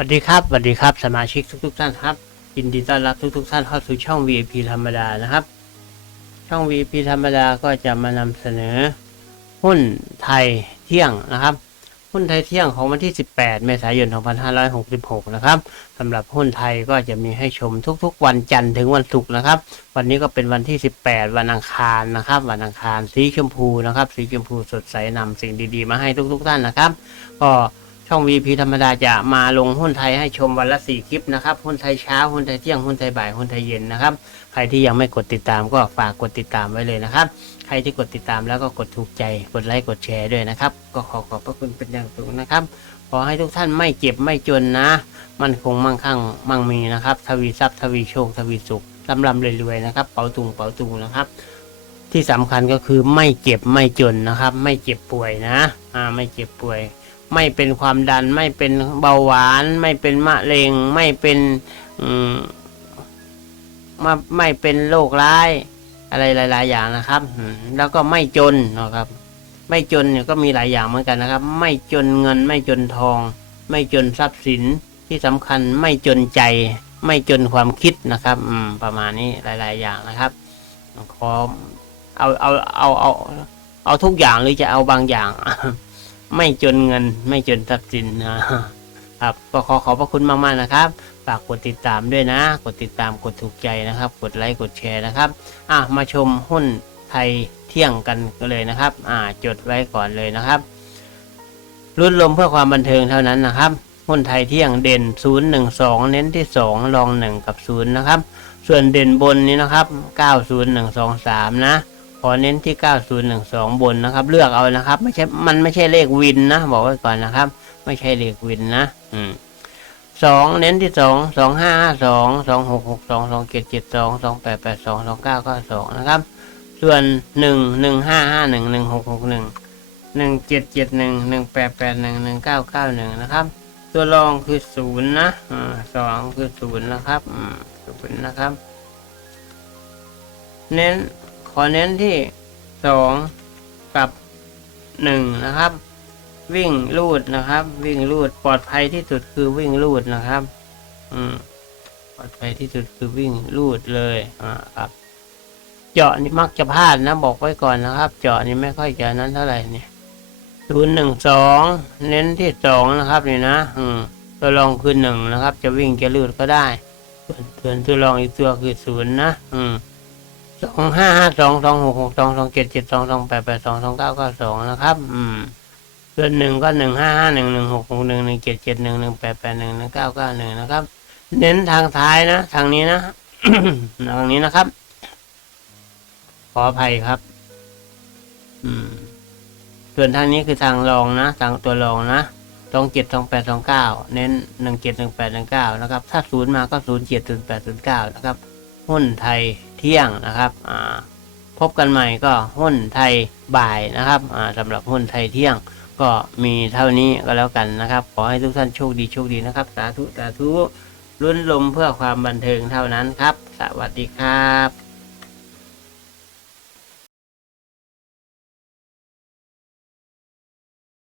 วัสดีครับสวัสดีครับ สมาชิกทุกๆท่านครับยินดีต้อนรับทุกๆท่านเข้าสู่ช่อง VIP ธรรมดานะครับ ช่อง VIP ธรรมดาก็จะมานำเสนอ หุ้นไทยเที่ยงนะครับ หุ้นไทยเที่ยงของวันที่ 18 เมษายน 2566 นะครับสำหรับหุ้นไทยก็จะมีให้ชมทุกๆ วันจันทร์ถึงวันศุกร์นะครับ วันนี้ก็เป็นวันที่ 18 วันอังคารนะครับ วันอังคารสีชมพูนะครับ สีชมพูสดใสนำสิ่งดีๆ มาให้ทุกๆท่านนะครับ ก็ ช่อง VP ธรรมดาจะมาลงหุ้นไทยให้ชมวันละสี่คลิปนะครับ หุ้นไทยเช้า หุ้นไทยเที่ยง หุ้นไทยบ่าย หุ้นไทยเย็นนะครับ ใครที่ยังไม่กดติดตามก็ฝากกดติดตามไว้เลยนะครับ ใครที่กดติดตามแล้วก็กดถูกใจ กดไลค์ กดแชร์ด้วยนะครับ ก็ขอขอบพระคุณเป็นอย่างสูงนะครับ ขอให้ทุกท่านไม่เจ็บไม่จนนะ มันคงมั่งคั่งมั่งมีนะครับ ทวีทรัพย์ทวีโชค ทวีสุขลำลำรวยๆนะครับ เป๋าตุงเป๋าตุงนะครับ ที่สำคัญก็คือไม่เจ็บไม่จนนะครับ ไม่เจ็บป่วยนะอ่าไม่เจ็บป่วย ไม่เป็นความดันไม่เป็นเบาหวาน ไม่เป็นมะเร็ง ไม่เป็นอืมมาไม่เป็นโรคร้าย อะไรหลาย ๆ อย่างนะครับ แล้วก็ไม่จนนะครับ ไม่จนเนี่ยก็มีหลายอย่างเหมือนกันนะครับ ไม่จนเงิน ไม่จนทอง ไม่จนทรัพย์สินที่สำคัญไม่จนใจ ไม่จนความคิดนะครับอืมประมาณนี้หลาย ๆ อย่างนะครับขอ เอาเอาเอาเอาเอาทุกอย่างหรือจะเอาบางอย่าง ไม่จนเงินไม่จนทรัพย์สินนะครับก็ขอขอบพระคุณมากๆนะครับ ฝากกดติดตามด้วยนะ กดติดตามกดถูกใจนะครับ กดไลค์กดแชร์นะครับอะมาชมหุ้นไทยเที่ยงกันเลยนะครับ อ่าจดไว้ก่อนเลยนะครับรุ่นลมเพื่อความบันเทิงเท่านั้นนะครับหุ้นไทยเที่ยงเด่น 012 เน้นที่ 2 รอง 1 กับ 0 นะครับ ส่วนเด่นบนนี้นะครับ 90123 นะ ขอเน้นที่ 9012 บนนะครับ เลือกเอานะครับ ไม่ใช่ มันไม่ใช่เลขวินนะ บอกไว้ก่อนนะครับ ไม่ใช่เลขวินนะ อืมสองเน้นที่สองสองห้าสองสองหกหกสองสองเจ็ดเจ็ดสองสองแปดแปดสองสองเก้าเก้าสองนะครับ ส่วนหนึ่งหนึ่งห้าห้าหนึ่งหนึ่งหกหกหนึ่งหนึ่งเจ็ดเจ็ดหนึ่งหนึ่งแปดแปดหนึ่งหนึ่งเก้าเก้าหนึ่งนะครับ ตัวรองคือศูนย์นะสองคือศูนย์นะครับศูนย์นะครับ เน้น ขอเน้นที่สองกับหนึ่งนะครับ วิ่งลูดนะครับ วิ่งลูดปลอดภัยที่สุดคือวิ่งลูดนะครับ อืมปลอดภัยที่สุดคือวิ่งลูดเลยอ่าครับเจาะนี่มักจะพลาดนะบอกไว้ก่อนนะครับ เจาะนี่ไม่ค่อยจะนั้นเท่าไหร่เนี่ยศูนย์หนึ่งสองเน้นที่สองนะครับนี่นะ อืมตัวรองคือหนึ่งนะครับ จะวิ่งจะลูดก็ได้ส่วนส่วนตัวรองอีกตัวคือศูนย์นะ อืม สองห้าห้าสองสองหกหกสองสองเจ็ดเจ็ดสองสองแปดแปดสองสองเก้าเก้าสองนะครับ อืมส่วนหนึ่งก็หนึ่งห้าห้าหนึ่งหนึ่งหกหกหนึ่งหนึ่งเจ็ดเจ็ดหนึ่งหนึ่งแปดแปดหนึ่งหนึ่งเก้าเก้าหนึ่งนะครับ เน้นทางท้ายนะทางนี้นะทางนี้นะครับ ขออภัยครับ อืม ส่วนทางนี้คือทางรองนะทางตัวรองนะสองเจ็ดสองแปดสองเก้าเน้นหนึ่งเจ็ดหนึ่งแปดหนึ่งเก้านะครับ ถ้าศูนย์มาก็ศูนย์เจ็ดศูนย์แปดศูนย์เก้านะครับ หุ้นไทยเที่ยงนะครับพบกันใหม่ก็หุ้นไทยบ่ายนะครับสำหรับหุ้นไทยเที่ยงก็มีเท่านี้ก็แล้วกันนะครับ ขอให้ทุกท่านโชคดีโชคดีนะครับ สาธุสาธุรุ่นลมเพื่อความบันเทิงเท่านั้นครับ สวัสดีครับ